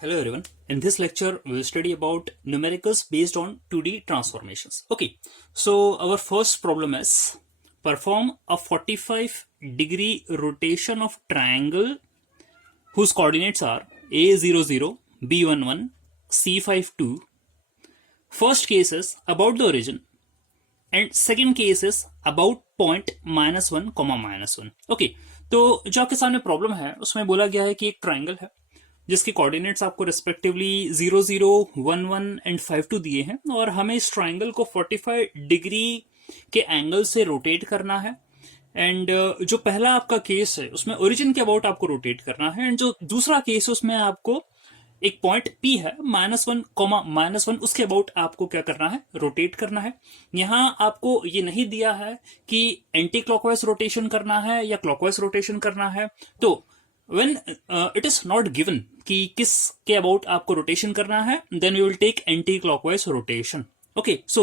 Hello everyone. In this lecture, we will study about numericals based on 2D transformations. Okay, so our first problem is perform a 45-degree rotation of triangle whose coordinates are A00, B11, C52. First case is about the origin and second case is about point -1, -1. Okay, तो जो आपके सामने problem है उसमें बोला गया है कि एक ट्राइंगल है जिसके कोऑर्डिनेट्स आपको रिस्पेक्टिवली 00, 11 एंड 52 दिए हैं और हमें इस ट्राइंगल को 45 डिग्री के एंगल से रोटेट करना है। एंड जो पहला आपका केस है उसमें ओरिजिन के अबाउट आपको रोटेट करना है एंड जो दूसरा केस है उसमें आपको एक पॉइंट P है -1, -1 उसके अबाउट आपको क्या करना है, रोटेट करना है। यहां आपको ये नहीं दिया है कि एंटी क्लॉकवाइज रोटेशन करना है या क्लॉकवाइज रोटेशन करना है। तो when it is not given कि किस के अबाउट आपको रोटेशन करना है, then you will take anti clockwise rotation. Okay, so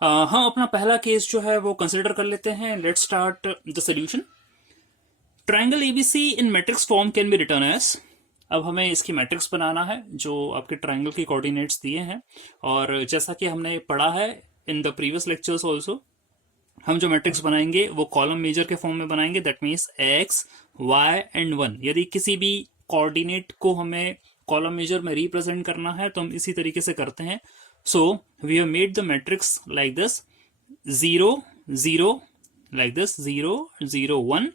हम अपना पहला केस जो है वो कंसिडर कर लेते हैं। Let's start the solution. Triangle ABC in matrix form can be written as. अब हमें इसकी मैट्रिक्स बनाना है जो आपके ट्राइंगल की कोऑर्डिनेट्स दिए हैं और जैसा कि हमने पढ़ा है in the previous lectures also, हम जो मैट्रिक्स बनाएंगे वो कॉलम मेजर के फॉर्म में बनाएंगे। That means X, Y and 1। यदि किसी भी कोऑर्डिनेट को हमें कॉलम मेजर में रिप्रेजेंट करना है तो हम इसी तरीके से करते हैं। So we have made the matrix like this, 0 0 like this, 0 0 1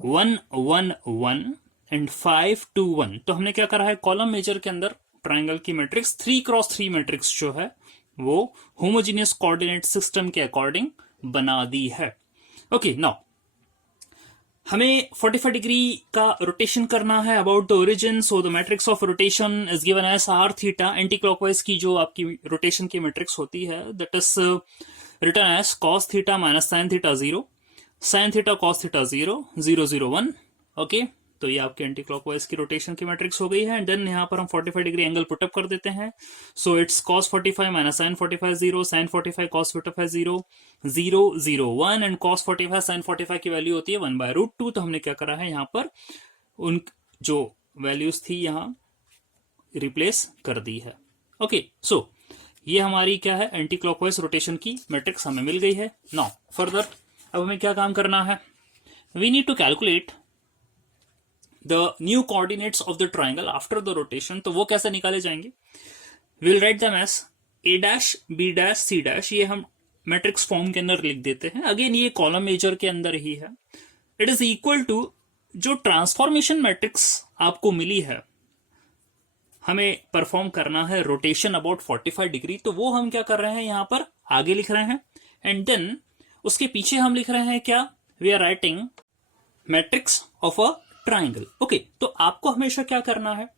1 1 1 and 5 2 1। तो हमने क्या करा है, कॉलम मेजर के अंदर ट्राइंगल की मैट्रिक्स 3x3 मैट्रिक्स जो है वो होमोजीनियस कोऑर्डिनेट सिस्टम के अकॉर्डिंग बना दी है। ओके, नाउ हमें 45 डिग्री का रोटेशन करना है about the origin. So the matrix of rotation is given as R theta. Anticlockwise की जो आपकी रोटेशन की मैट्रिक्स होती है that is written as cos theta minus sine theta 0, sine theta cos theta 0, 0 0 1। Okay, तो ये आपके anticlockwise की रोटेशन की मैट्रिक्स हो गई है। एंड देन यहाँ पर हम 45 डिग्री एंगल पुटअप कर देते हैं। So it's cos 45 minus sine 45 0, sine 45 cos 45 0, 0 0 1 and cos 45 sine 45 की वैल्यू होती है 1/√2। तो हमने क्या करा है, यहाँ पर उन जो वैल्यूज थी यहाँ रिप्लेस कर दी है। ओके, सो ये हमारी क्या है, एंटी क्लॉकवाइज रोटेशन की मैट्रिक्स हमें मिल गई है। नाउ फर्दर अब हमें क्या काम करना है, we need to calculate the new coordinates of the triangle after the rotation. तो वो कैसे निकाले जाएंगे, will write them as a dash, b dash, c dash. ये हम मैट्रिक्स फॉर्म के अंदर लिख देते हैं। अगेन ये कॉलम मेजर के अंदर ही है। इट इज इक्वल टू जो ट्रांसफॉर्मेशन मैट्रिक्स आपको मिली है, हमें परफॉर्म करना है रोटेशन अबाउट 45 डिग्री। तो वो हम क्या कर रहे हैं, यहां पर आगे लिख रहे हैं एंड देन उसके पीछे हम लिख रहे हैं क्या, we are writing matrix of a triangle. Okay, तो आपको हमेशा क्या करना है,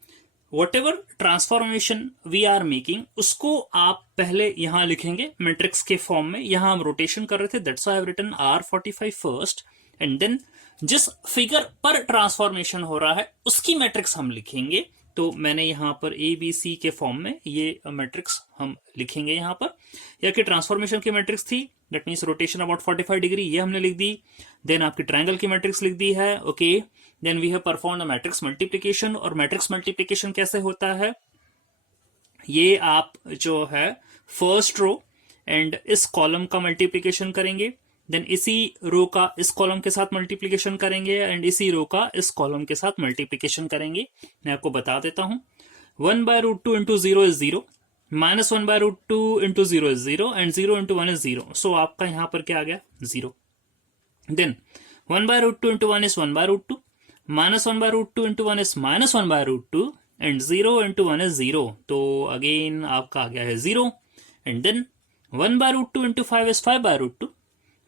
whatever transformation we are making उसको आप पहले यहां लिखेंगे मैट्रिक्स के फॉर्म में। यहां हम रोटेशन कर रहे थे, that's why I have written R45 first and then जिस फिगर पर ट्रांसफॉर्मेशन हो रहा है उसकी मैट्रिक्स हम लिखेंगे। तो मैंने यहां पर ABC के फॉर्म में ये मैट्रिक्स हम लिखेंगे यहां पर। या कि ट्रांसफॉर्मेशन की मैट्रिक्स थी, that means rotation about 45 degree, ये हमने लिख दी। देन आपकी ट्राइंगल की मैट्रिक्स लिख दी है। Okay, then we have perform the matrix multiplication. और मैट्रिक्स मल्टीप्लिकेशन कैसे होता है, ये आप जो है फर्स्ट रो एंड इस कॉलम का मल्टीप्लिकेशन करेंगे, देन इसी रो का इस कॉलम के साथ मल्टीप्लिकेशन करेंगे एंड इसी रो का इस कॉलम के साथ मल्टीप्लिकेशन करेंगे। मैं आपको बता देता हूं, 1/√2 into 0 is 0, minus 1/√2 into 0 is 0 and 0 into 1 is 0। So आपका यहां पर क्या आ गया, 0। Then 1/√2 into 1 is 1/√2, minus 1/√2 into 1 is minus 1/√2 and 0 into 1 is 0। तो अगेन आपका आ गया है 0 and then 1/√2 into 5 is 5/√2,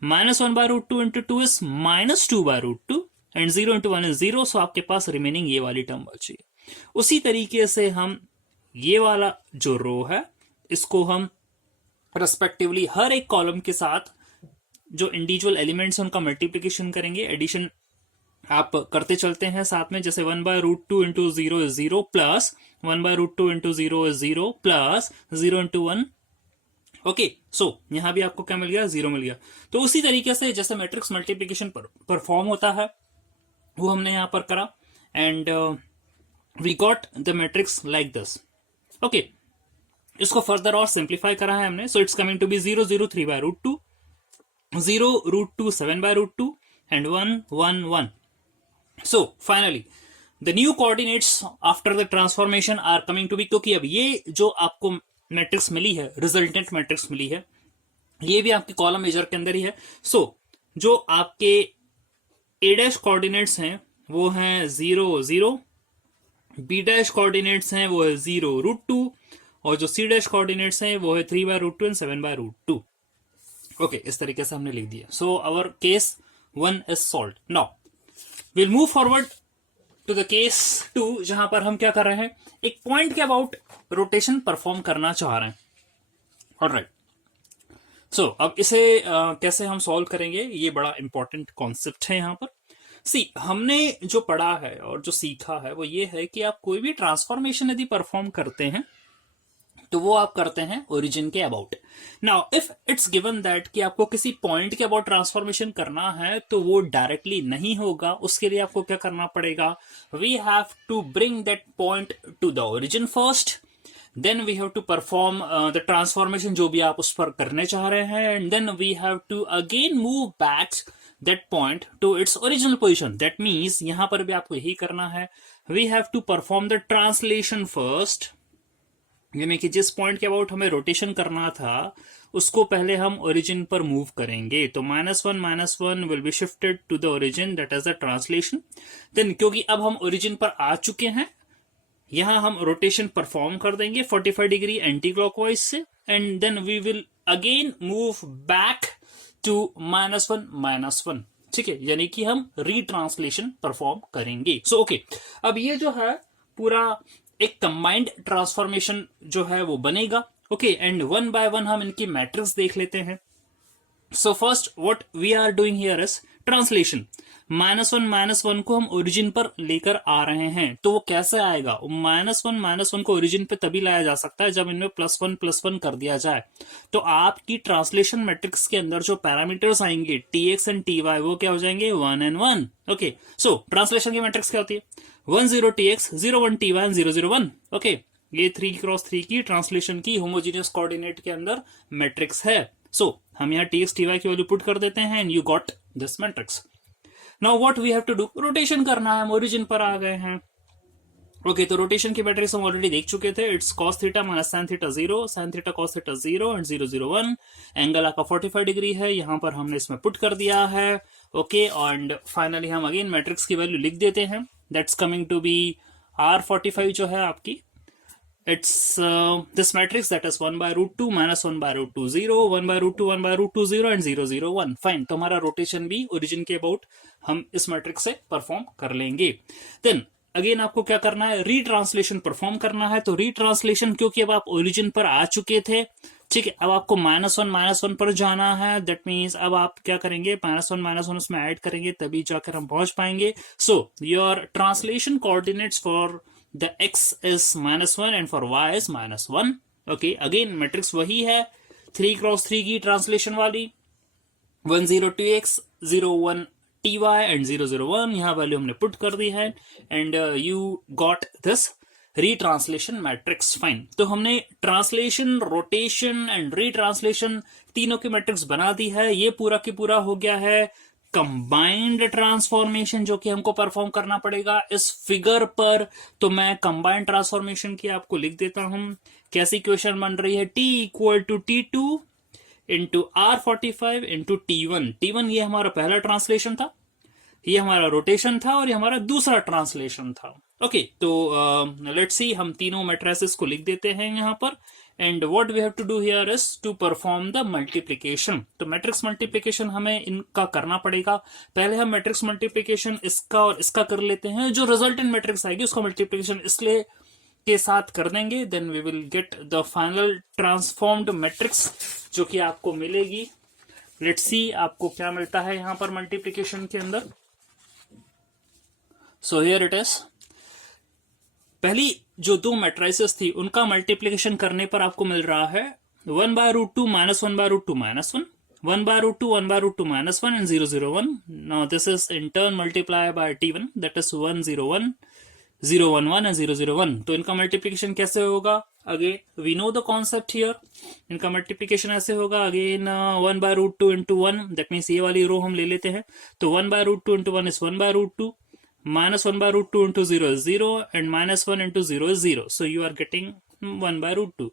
minus 1/√2 into 2 is minus 2/√2 and 0 into 1 is 0। सो आपके पास रिमेनिंग ये वाली टर्म बची है। उसी तरीके से हम ये वाला जो रो है इसको हम रेस्पेक्टिवली हर एक कॉलम के साथ जो इंडिविजुअल एलिमेंट्स हैं उनका मल्टीप्लिकेशन करेंगे, एडिशन आप करते चलते हैं साथ में। जैसे 1/√2 into 0 is 0 plus 1/√2 into 0 is 0 plus 0 into 1। Okay, so यहां भी आपको क्या मिल गया, 0 मिल गया। तो उसी तरीके से जैसे मैट्रिक्स मल्टीप्लिकेशन परफॉर्म होता है वो हमने यहां पर करा। And we got the matrix like this. Okay, इसको फर्दर और सिंप्लीफाई करा है हमने, so it's coming to be 0 0 3 by root 2, 0 root 2 7 by root 2 and 1 1 1. So finally the new coordinates after the transformation are coming to be, क्योंकि अब ये जो आपको मैट्रिक्स मिली है, रिजल्टेंट मैट्रिक्स मिली है, ये भी आपके कॉलम मेजर के अंदर ही है। सो जो आपके ए डैश कोऑर्डिनेट्स हैं वो हैं 0 0, बी डैश कोऑर्डिनेट्स हैं वो है 0 root 2, और जो सी डैश कोऑर्डिनेट्स हैं वो है 3 by root 2 and 7 by root 2। Okay, इस तरीके से हमने लिख दिया। So our case 1 is solved. Now will move forward to the case 2, जहां पर हम क्या कर रहे हैं, एक पॉइंट के अबाउट रोटेशन परफॉर्म करना चाह रहे हैं। ऑलराइट, सो अब इसे कैसे हम सॉल्व करेंगे, ये बड़ा इंपॉर्टेंट कॉन्सेप्ट है यहां पर। सी, हमने जो पढ़ा है और जो सीखा है वो ये है कि आप कोई भी ट्रांसफॉर्मेशन यदि परफॉर्म करते हैं तो वो आप करते हैं ओरिजिन के about. Now if it's given that कि आपको किसी पॉइंट के अबाउट ट्रांसफॉर्मेशन करना है तो वो डायरेक्टली नहीं होगा, उसके लिए आपको क्या करना पड़ेगा, we have to bring that point to the origin first, then we have to perform the transformation जो भी आप उस पर करने चाह रहे हैं, and then we have to again move back that point to its original position. That means यहां पर भी आपको यही करना है, we have to perform the translation first, यानी कि जिस पॉइंट के अबाउट हमें रोटेशन करना था उसको पहले हम ओरिजिन पर मूव करेंगे। तो -1 will be shifted to the origin, that is the translation. Then क्योंकि अब हम ओरिजिन पर आ चुके हैं, यहां हम रोटेशन परफॉर्म कर देंगे 45 डिग्री एंटी क्लॉकवाइज से, and then we will again move back to -1 ठीक है, यानी कि हम रीट्रांसलेशन परफॉर्म करेंगे। सो ओके, अब ये जो है पूरा एक कंबाइंड ट्रांसफॉर्मेशन जो है वो बनेगा। Okay, and one by one हम इनकी मैट्रिक्स देख लेते हैं। So first what we are doing here is translation. -1 को हम ओरिजिन पर लेकर आ रहे हैं, तो वो कैसे आएगा, -1 को ओरिजिन पे तभी लाया जा सकता है जब इनमें +1 कर दिया जाए। तो आपकी ट्रांसलेशन मैट्रिक्स के अंदर जो पैरामीटर्स आएंगे tx एंड ty वो क्या हो जाएंगे, 1 and 1। ओके, सो ट्रांसलेशन की मैट्रिक्स क्या होती है, 1 0 tx 0 1 ty and 0 0 1। ओके, ये 3x3 की ट्रांसलेशन की होमोजीनियस कोऑर्डिनेट के अंदर मैट्रिक्स है। सो हम यहाँ tx ty की वैल्यू पुट कर देते हैं and you got this matrix. Now what we have to do, rotation करना है, हम ओरिजिन पर आ गए हैं। ओके, तो रोटेशन की मैट्रिक्स हम ऑलरेडी देख चुके थे, it's cos theta minus sin theta 0, sin theta cos theta 0 and 0 0 1। Angle आपका 45 डिग्री है, यहां पर हमने इसमें पुट कर दिया है। ओके, एंड फाइनली हम अगेन मैट्रिक्स की वैल्यू लिख देते हैं, that's coming to B R45 जो है आपकी, it's this matrix that is 1 by root 2 minus 1 by root 2 0, 1 by root 2 1 by root 2 0 and 0 0 1। Fine, तो हमारा रोटेशन भी ओरिजिन के अबाउट हम इस मैट्रिक्स से परफॉर्म कर लेंगे। देन अगेन आपको क्या करना है, रीट्रांसलेशन परफॉर्म करना है। तो रीट्रांसलेशन क्योंकि अब आप ओरिजिन पर आ चुके थे, ठीक है, अब आपको -1 पर जाना है। दैट मीन्स अब आप क्या करेंगे, -1 उसमें ऐड करेंगे तभी जाकर हम पहुंच पाएंगे। So your translation coordinates for the x is -1 and for y is -1। Okay, again matrix वही है 3x3 की ट्रांसलेशन वाली, 1 0 tx 0 1 ty and 0 0 1। यहां वैल्यू हमने पुट कर दी है and you got this retranslation matrix. Fine, तो हमने ट्रांसलेशन, रोटेशन एंड रीट्रांसलेशन तीनों की मैट्रिक्स बना दी है। ये पूरा की पूरा हो गया है कंबाइंड ट्रांसफॉर्मेशन जो कि हमको परफॉर्म करना पड़ेगा इस फिगर पर। तो मैं कंबाइंड ट्रांसफॉर्मेशन की आपको लिख देता हूं, कैसी इक्वेशन बन रही है, t = t2 into R45 into t1। t1 ये हमारा पहला ट्रांसलेशन था, ये हमारा रोटेशन था और ये हमारा दूसरा ट्रांसलेशन था। ओके, तो लेट्स सी, हम तीनों मैट्रिसेस को लिख देते हैं यहां पर, and what we have to do here is to perform the multiplication. तो मैट्रिक्स मल्टीप्लिकेशन हमें इनका करना पड़ेगा। पहले हम मैट्रिक्स मल्टीप्लिकेशन इसका और इसका कर लेते हैं, जो रिजल्टेंट मैट्रिक्स आएगी उसका मल्टीप्लिकेशन इसलिए के साथ कर देंगे, then we will get the final transformed matrix जो कि आपको मिलेगी। लेट्स सी आपको क्या मिलता है यहां पर मल्टीप्लिकेशन के अंदर। सो हियर इट इज, पहली जो दो मैट्रिसेस थी उनका मल्टीप्लिकेशन करने पर आपको मिल रहा है 1 by root 2 minus 1 by root 2 minus 1, 1 by root 2 1 by root 2 minus 1 and 0 0 1। Now this is in turn multiplied by t1, that is 1 0 1 011 and 001, तो इनका मल्टीप्लीकेशन कैसे होगा? Again we know the concept here, इनका मल्टीप्लीकेशन ऐसे होगा again 1/√2 into 1, that means ये वाली रो हम ले लेते हैं, तो 1/√2 into 1 is 1/√2, minus 1/√2 into 0 is 0, and minus 1 into 0 is 0, so you are getting 1/√2,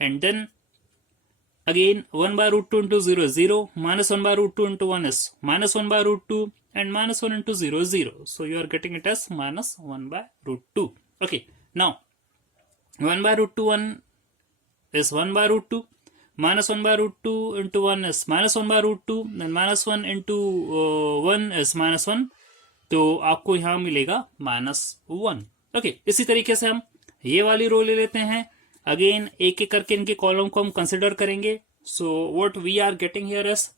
and then again 1/√2 into 0 is 0, minus 1/√2 into 1 is minus 1/√2, and minus 1 into 0 is 0, so you are getting it as minus 1/√2. Okay, now 1/√2 1 is 1/√2, minus 1/√2 into 1 is minus 1/√2, and minus 1 into 1 is minus 1, तो आपको यहां मिलेगा -1. Okay, इसी तरीके से हम ये वाली रो ले लेते हैं, अगेन एक एक करके इनके कॉलम को हम कंसिडर करेंगे. So what we are getting here is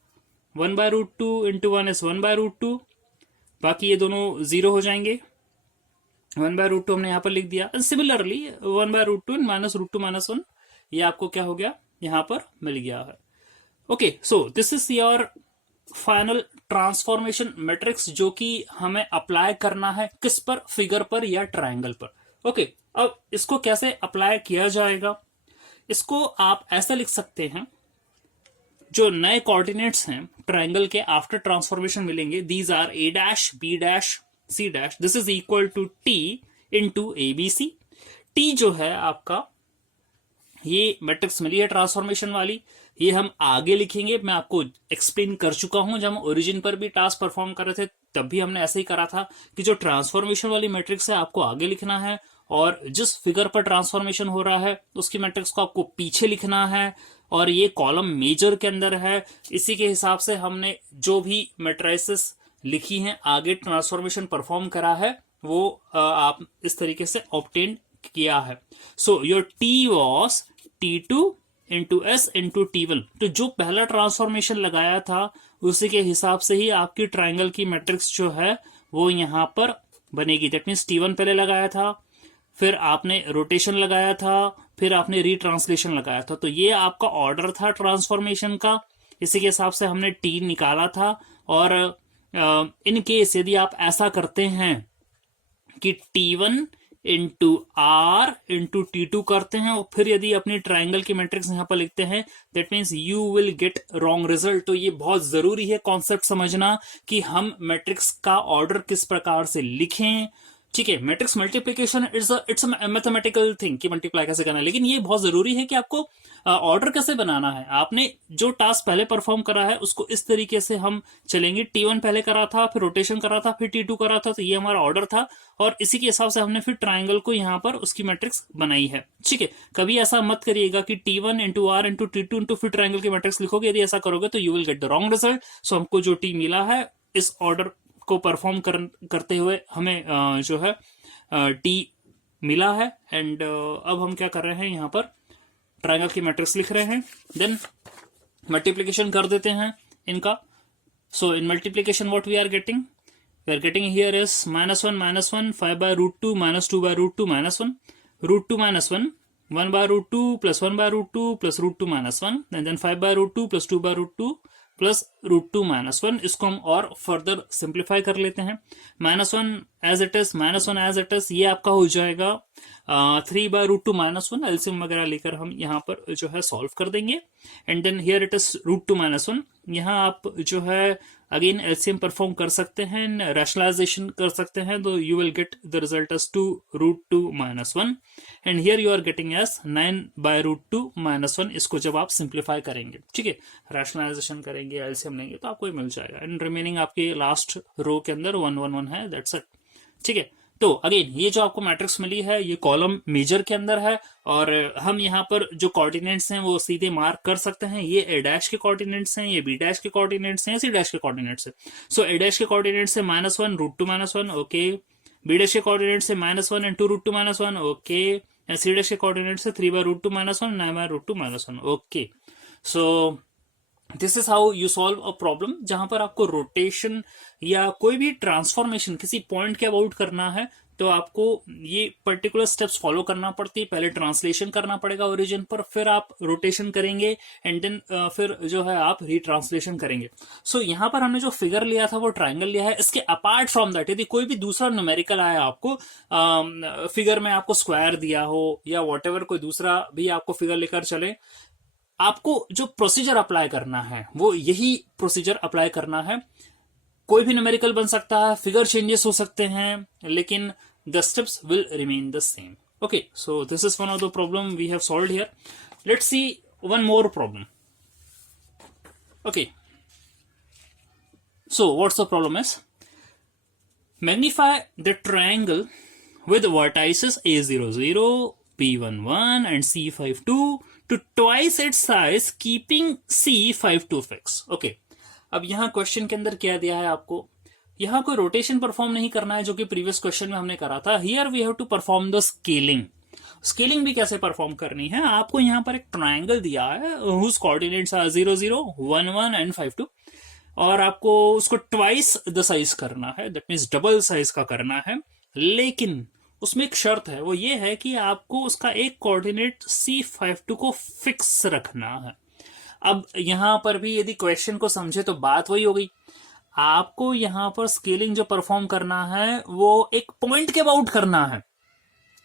1/√2 into 1 is 1/√2, बाकी ये दोनों जीरो हो जाएंगे. 1/√2 हमने यहाँ पर लिख दिया. सिमिलरली 1/√2 -√2 -1, ये आपको क्या हो गया, यहाँ पर मिल गया है. Okay, so this is your final transformation matrix, जो कि हमें अप्लाई करना है किस पर, फिगर पर या ट्रायंगल पर. ओके, अब इसको कैसे अप्लाई किया जाएगा? इसको आप ऐसा लिख सकते हैं, जो नए कोऑर्डिनेट्स हैं ट्रायंगल के आफ्टर ट्रांसफॉर्मेशन मिलेंगे, these are a dash b dash c dash, this is equal to t into ABC. t जो है आपका, ये मैट्रिक्स मिली है ट्रांसफॉर्मेशन वाली, ये हम आगे लिखेंगे. मैं आपको एक्सप्लेन कर चुका हूं, जब हम ओरिजिन पर भी टास्क परफॉर्म कर रहे थे तब भी हमने ऐसे ही करा था कि जो ट्रांसफॉर्मेशन वाली मैट्रिक्स है आपको आगे लिखना है, और जिस फिगर पर ट्रांसफॉर्मेशन हो रहा है उसकी मैट्रिक्स को आपको पीछे लिखना है, और ये कॉलम मेजर के अंदर है. इसी के हिसाब से हमने जो भी मैट्रिसेस लिखी हैं आगे ट्रांसफॉर्मेशन परफॉर्म करा है, वो आप इस तरीके से ऑब्टेन किया है. So your T was T2 into S into T1, तो जो पहला ट्रांसफॉर्मेशन लगाया था उसी के हिसाब से ही आपकी ट्राइंगल की मैट्रिक्स जो है वो यहां पर बनेगी. दैट मीन्स T1 पहले लगाया था, फिर आपने रोटेशन लगाया था, फिर आपने रीट्रांसलेशन लगाया था, तो ये आपका ऑर्डर था ट्रांसफॉर्मेशन का. इसी के हिसाब से हमने T निकाला था. और इन केस यदि आप ऐसा करते हैं कि T1 into R into T2 करते हैं, और फिर यदि अपनी ट्राइंगल की मैट्रिक्स यहां पर लिखते हैं, that means you will get wrong result. तो ये बहुत जरूरी है कॉन्सेप्ट समझना कि हम मैट्रिक्स का ऑर्डर किस प्रकार से लिखें. ठीक है, matrix multiplication it's a mathematical thing कि मल्टीप्लाई कैसे करना है, लेकिन ये बहुत जरूरी है कि आपको ऑर्डर कैसे बनाना है. आपने जो टास्क पहले परफॉर्म करा है उसको इस तरीके से हम चलेंगे. T1 पहले करा था, फिर रोटेशन करा था, फिर T2 करा था, तो ये हमारा ऑर्डर था, और इसी के हिसाब से हमने फिर ट्राइंगल को यहाँ पर उसकी मैट्रिक्स बनाई है. ठीक है, कभी ऐसा मत करिएगा कि T1 into R into T2 into फिर ट्राइंगल की मैट्रिक्स लिखोगे. यदि ऐसा करोगे तो you will get the wrong result. So हमको जो T मिला है इस ऑर्डर को परफॉर्म करते हुए हमें जो है T मिला है. एंड अब हम क्या कर रहे हैं, यहाँ पर ट्रायंगल की मैट्रिक्स लिख रहे हैं, देन मल्टीप्लीकेशन कर देते हैं इनका. So in multiplication what we are getting here is -1 5/√2 -2/√2 -1 √2 -1 1/√2 plus 1/√2 plus √2 -1, and then 5/√2 plus 2/√2 plus √2 -1. इसको हम और फर्दर सिंप्लीफाई कर लेते हैं. -1 as it is, -1 as it is, ये आपका हो जाएगा 3/√2 -1. एलसीएम वगैरह लेकर हम यहाँ पर जो है सॉल्व कर देंगे. And then here it is √2 -1. यहाँ आप जो है अगेन एलसीएम परफॉर्म कर सकते हैं, रैशनलाइजेशन कर सकते हैं, तो you will get the result as 2√2 -1. And here you are getting as 9/√2 -1. इसको जब आप सिंप्लीफाई करेंगे, ठीक है, रैशनलाइजेशन करेंगे, एलसीएम लेंगे, तो आपको मिल जाएगा. एंड रिमेनिंग आपकी लास्ट रो के अंदर 1 1 1 है, दैट्स इट. ठीक है, तो अगेन ये जो आपको मैट्रिक्स मिली है ये कॉलम मेजर के अंदर है, और हम यहाँ पर जो कोऑर्डिनेट्स हैं वो सीधे मार्क कर सकते हैं. ये A डैश के कोऑर्डिनेट्स हैं, ये B डैश के कोऑर्डिनेट्स हैं, C डैश के कोऑर्डिनेट्स हैं. सो A डैश के कोऑर्डिनेट्स है -1 √2 -1, ओके. B डैश के कोऑर्डिनेट्स है -1 इंटू √2 -1, ओके. C डैश के कोऑर्डिनेट्स है 3/√2 -1 9/√2 -1, okay. So this is how you solve a problem जहां पर आपको रोटेशन या कोई भी ट्रांसफॉर्मेशन किसी पॉइंट के अबाउट करना है, तो आपको ये पर्टिकुलर स्टेप्स फॉलो करना पड़ती है। पहले ट्रांसलेशन करना पड़ेगा ओरिजिन पर, फिर आप रोटेशन करेंगे, एंड देन फिर जो है आप रिट्रांसलेशन करेंगे। सो यहाँ पर हमने जो फिगर लिया था वो ट्राइंगल लिया है। इसके अपार्ट फ्रॉम दैट यदि कोई भी दूसरा न्यूमेरिकल आया आपको, फिगर में आपको स्क्वायर दिया हो या वॉट एवर कोई दूसरा भी आपको फिगर लेकर चले, आपको जो प्रोसीजर अप्लाई करना है वो यही प्रोसीजर अप्लाई करना है। कोई भी न्यूमेरिकल बन सकता है, फिगर चेंजेस हो सकते हैं, लेकिन the steps will remain the same. Okay, so this is one of the problem we have solved here. Let's see one more problem. Okay, so what's the problem is, magnify the triangle with vertices a00, b11 and c52 to twice its size keeping c52 fixed. Okay, अब यहां question के अंदर क्या दिया है आपको, यहां कोई रोटेशन परफॉर्म नहीं करना है जो कि प्रीवियस क्वेश्चन में हमने करा था। Here we have to perform the scaling. Scaling भी कैसे परफॉर्म करनी है, आपको यहां पर एक ट्राइंगल दिया है हुज कोऑर्डिनेट्स आर 00, 11 एंड 52, और आपको उसको ट्वाइस द साइज करना है, दैट मीन्स डबल साइज का करना है। लेकिन उसमें एक शर्त है, वो ये है कि आपको उसका एक कोऑर्डिनेट C52 को फिक्स रखना है। अब यहां पर भी यदि क्वेश्चन को समझे तो बात वही हो गई, आपको यहां पर स्केलिंग जो परफॉर्म करना है वो एक पॉइंट के अबाउट करना है,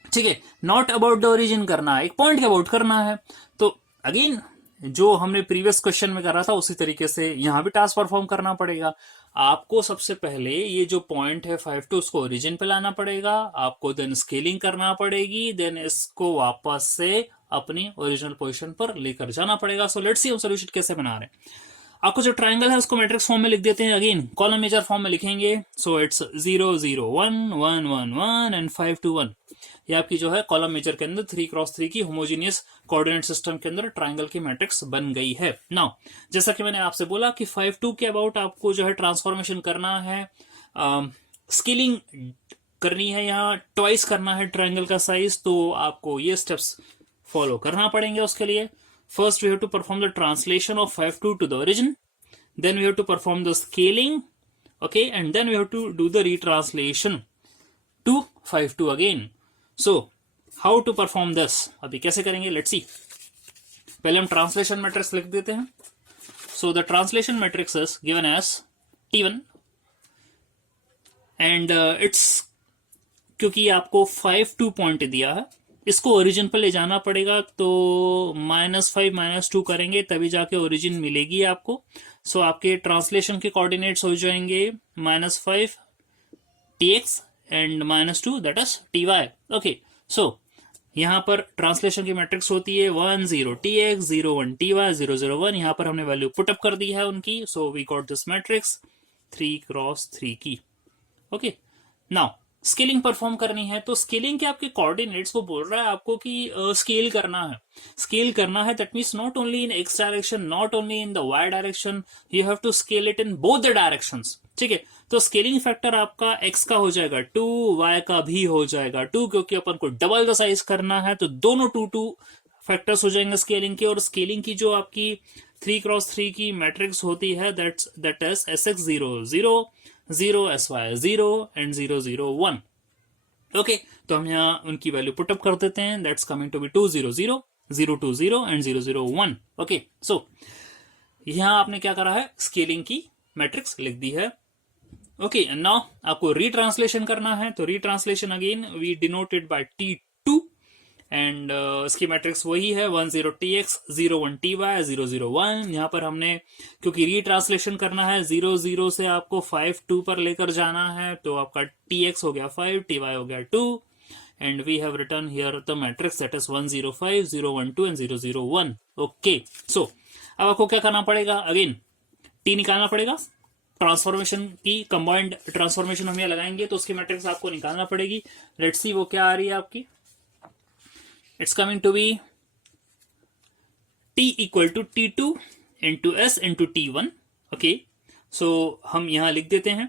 ठीक है, नॉट अबाउट द ओरिजिन करना है, एक पॉइंट के अबाउट करना है। तो अगेन जो हमने प्रीवियस क्वेश्चन में करा था उसी तरीके से यहां भी टास्क परफॉर्म करना पड़ेगा। आपको सबसे पहले ये जो पॉइंट है 52 उसको ओरिजिन पे लाना पड़ेगा, आपको देन स्केलिंग करना पड़ेगी, देन इसको वापस से अपनी ओरिजिनल पोजीशन पर लेकर जाना पड़ेगा। सो लेट्स सी हम सॉल्यूशन कैसे बना रहे हैं। आपको जो ट्राइंगल है उसको मैट्रिक्स फॉर्म में लिख देते हैं, अगेन कॉलम मेजर फॉर्म में लिखेंगे। So it's 0 0 1 1 1 1 and 5 2 1। ये आपकी जो है कॉलम मेजर के अंदर 3x3 की होमोजीनियस कोऑर्डिनेट सिस्टम के अंदर ट्राइंगल की मैट्रिक्स बन गई है। नाउ जैसा कि मैंने आपसे बोला कि 5 2 के अबाउट आपको जो है ट्रांसफॉर्मेशन करना है, स्केलिंग करनी है, यहाँ ट्वाइस करना है ट्राइंगल का साइज, तो आपको ये स्टेप्स फॉलो करना पड़ेंगे। उसके लिए first we have to perform the translation of 52 to the origin, then we have to perform the scaling, okay, and then we have to do the retranslation to 52 again. So how to perform this, अभी कैसे करेंगे, let's see। पहले हम translation matrix लिख देते हैं। So the translation matrix is given as T1 and it's, क्योंकि आपको 5 2 पॉइंट दिया है, इसको ओरिजिन पर ले जाना पड़ेगा, तो -5 -2 करेंगे तभी जाके ओरिजिन मिलेगी आपको। सो आपके ट्रांसलेशन के कोऑर्डिनेट्स हो जाएंगे -5 tx and -2 that is ty। Okay, so यहाँ पर ट्रांसलेशन की मैट्रिक्स होती है 1 0 tx 0 1 ty 0 0 1। यहाँ पर हमने वैल्यू पुटअप कर दी है उनकी। So we got this matrix 3x3 की। ओके, नाउ स्केलिंग परफॉर्म करनी है, तो स्केलिंग के आपके कोऑर्डिनेट्स वो बोल रहा है आपको कि स्केल करना है। स्केल करना है that means not only in x direction, not only in the y direction, you have to scale it in both the directions, ठीक है। तो स्केलिंग फैक्टर आपका एक्स का हो जाएगा 2, वाई का भी हो जाएगा 2, क्योंकि अपन को डबल द साइज करना है, तो दोनों 2 2 फैक्टर्स हो जाएंगे स्केलिंग के। और स्केलिंग की जो आपकी 3x3 की मैट्रिक्स होती है that is SX 0 0 0 SY 0 and 0 0 1। Okay, तो हम यहाँ उनकी वैल्यू पुटअप कर देते हैं, that's coming to be 2 0 0 0 2 0 and 0 0 1। Okay, so यहाँ आपने क्या करा है, स्केलिंग की मैट्रिक्स लिख दी है। ओके, नाउ आपको रीट्रांसलेशन करना है, तो retranslation again we denoted by T2 and इसकी मैट्रिक्स वही है 1 0 tx 0 1 ty 0 0 1। यहाँ पर हमने क्योंकि रीट्रांसलेशन करना है 0 0 से आपको 5 2 पर लेकर जाना है, तो आपका tx हो गया 5, ty हो गया 2 and we have return here the matrix that is 1 0 5 0 1 2 and 0 0 1। Okay, so अब आपको क्या करना पड़ेगा, अगेन t निकालना पड़ेगा। ट्रांसफॉर्मेशन की कंबाइंड ट्रांसफॉर्मेशन हम यहाँ लगाएंगे तो उसकी मैट्रिक्स आपको निकालना पड़ेगी। लेट्स सी वो क्या आ रही है आपकी। It's coming to be t equal to T2 into S into T1। Okay, so हम यहाँ लिख देते हैं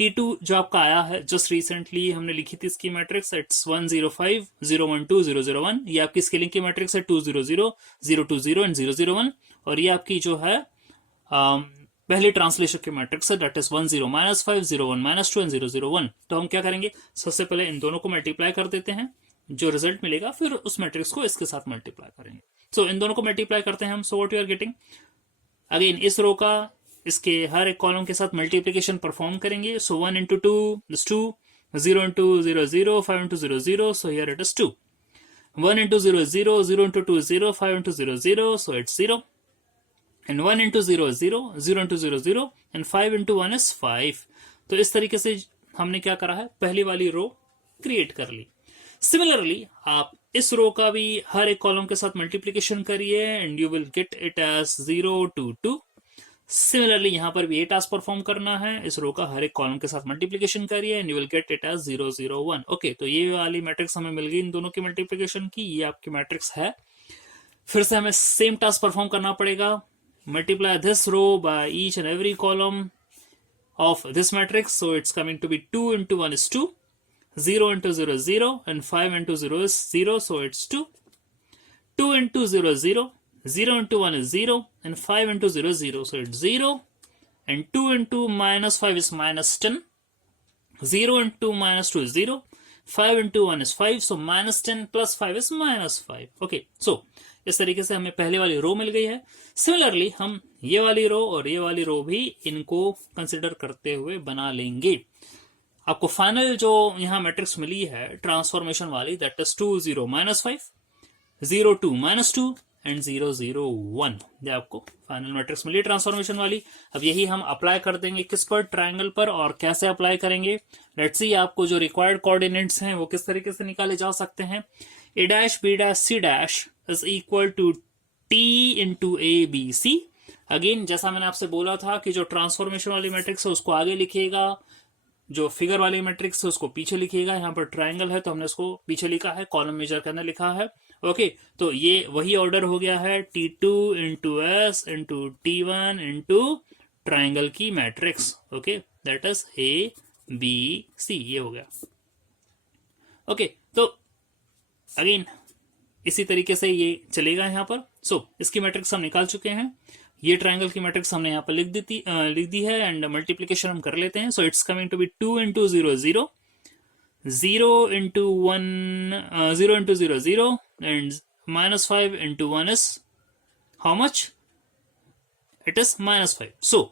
T2 जो आपका आया है जस्ट रिसेंटली हमने लिखी थी इसकी मैट्रिक्स, इट्स 1 0 5 0 1 2 0 0 1। ये आपकी स्केलिंग की मैट्रिक्स है 2 0 0 0 2 0 एंड 0 0 1। और ये आपकी जो है पहले ट्रांसलेशन के मैट्रिक्स है, दैट इज 1 0 -5 0 1 -2 एंड 0 0 1। तो हम क्या करेंगे, सबसे पहले इन दोनों को मल्टीप्लाई कर देते हैं, जो रिजल्ट मिलेगा फिर उस मैट्रिक्स को इसके साथ मल्टीप्लाई करेंगे। सो इन दोनों को मल्टीप्लाई करते हैं हम। So what you are getting, again इस रो का इसके हर एक कॉलम के साथ मल्टीप्लीकेशन परफॉर्म करेंगे। सो 1 into 2 is 2, 0 into 0 0, 5 into 0 0, so here it is 2, 1 into 0 0, 0 into 2 0, 5 into 0 0, so it's 0, and 1 into 0 0, 0 into 0 0, and 5 into 1 is 5। तो इस तरीके से हमने क्या करा है, पहली वाली रो क्रिएट कर ली। सिमिलरली आप इस रो का भी हर एक कॉलम के साथ मल्टीप्लीकेशन करिए and you will get it as 0 2 2। Similarly यहां पर भी ये टास्क परफॉर्म करना है, इस रो का हर एक कॉलम के साथ मल्टीप्लीकेशन करिए and you will get it as 0 0 1। Okay, तो ये वाली मैट्रिक्स हमें मिल गई इन दोनों की मल्टीप्लीकेशन की, ये आपकी मैट्रिक्स है। फिर से हमें सेम टास्क परफॉर्म करना पड़ेगा, multiply this row by each and every column of this matrix. So it's coming to be 2 into 1 is 2, 0 into 0 is 0, and 5 into 0 is 0, so it's 2, 2 into 0 is 0, 0 into 1 is 0, and 5 into 0 is 0, so it's 0, and 2 into minus 5 is minus 10, 0 into minus 2 is 0, 5 into 1 is 5, so minus 10 plus 5 is minus 5. Okay, so इस तरीके से हमें पहले वाली रो मिल गई है। Similarly हम ये वाली रो और ये वाली रो भी इनको कंसिडर करते हुए बना लेंगे। आपको फाइनल जो यहाँ मैट्रिक्स मिली है ट्रांसफॉर्मेशन वाली, दैट इज 2 0 -5, 0 2 -2 एंड 0 0 1। ये आपको फाइनल मैट्रिक्स मिली ट्रांसफॉर्मेशन वाली। अब यही हम अप्लाई कर देंगे किस पर, ट्रायंगल पर। और कैसे अप्लाई करेंगे, लेट्स सी आपको जो रिक्वायर्ड कोऑर्डिनेट्स हैं वो किस तरीके से निकाले जा सकते हैं। a dash b dash c dash is equal to t into a b c। Again जैसा मैंने आपसे बोला था कि जो ट्रांसफॉर्मेशन वाली मैट्रिक्स है उसको आगे लिखिएगा, जो फिगर वाली मैट्रिक्स है उसको पीछे लिखिएगा। यहाँ पर ट्रायंगल है तो हमने उसको पीछे लिखा है, कॉलम मेजर के अंदर लिखा है। ओके, तो ये वही ऑर्डर हो गया है, t2 into s into t1 into triangle की matrix. Okay, that is a b c, ये हो गया। ओके, तो अगेन इसी तरीके से ये चलेगा यहाँ पर। सो इसकी मैट्रिक्स हम निकाल चुके हैं, ये ट्रायंगल की मैट्रिक्स हमने यहाँ पर लिख दी है एंड मल्टीप्लीकेशन हम कर लेते हैं। So it's coming to be 2 into 0 0, 0 into 1 0 into 0 0, and -5 into 1 is how much? It is -5. So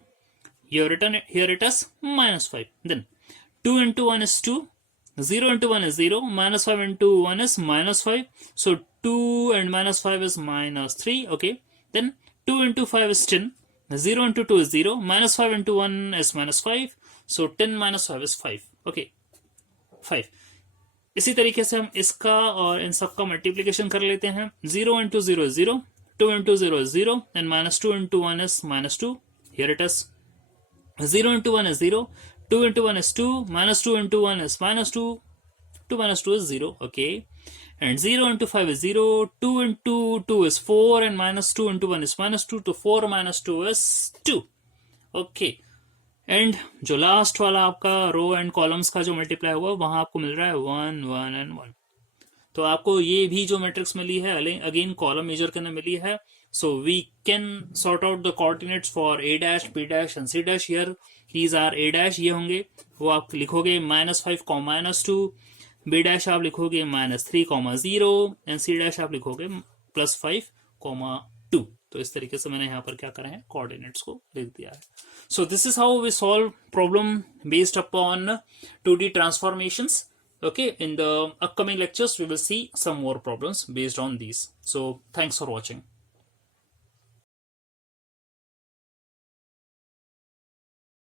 you have written it here, it is -5. Then 2 into 1 is 2, 0 into 1 is 0, -5 into 1 is -5, so 2 and -5 is -3. Okay, then 2 into 5 is 10, 0 into 2 is 0, -5 into 1 is -5, so 10 minus 5 is 5. Okay, 5। इसी तरीके से हम इसका और इन सब का multiplication कर लेते हैं। 0 into 0 is 0, 2 into 0 is 0, and -2 into 1 is -2. Here it is, 0 into 1 is 0, 2 into 1 is 2, -2 into 1 is -2, 2 minus 2 is 0, okay, and 0 into 5 is 0, 2 into 2 is 4, and -2 into 1 is -2, तो 4 minus 2 is 2, okay, and जो last वाला आपका row and columns का जो multiply हुआ वहां आपको मिल रहा है 1 1 and 1। तो आपको ये भी जो मैट्रिक्स मिली है अगेन कॉलम मेजर करने मिली है। So we can sort out the coordinates for a dash b dash and c dash। Here these are a dash, ये होंगे वो आप लिखोगे -5, -2, b dash आप लिखोगे -3, -0, एंड c dash आप लिखोगे +5, -2। तो इस तरीके से मैंने यहाँ पर क्या करा है, कोऑर्डिनेट्स को लिख दिया है। So this is how we solve problem based upon 2D transformations। Okay, in the upcoming lectures we will see some more problems based on these. So thanks for watching.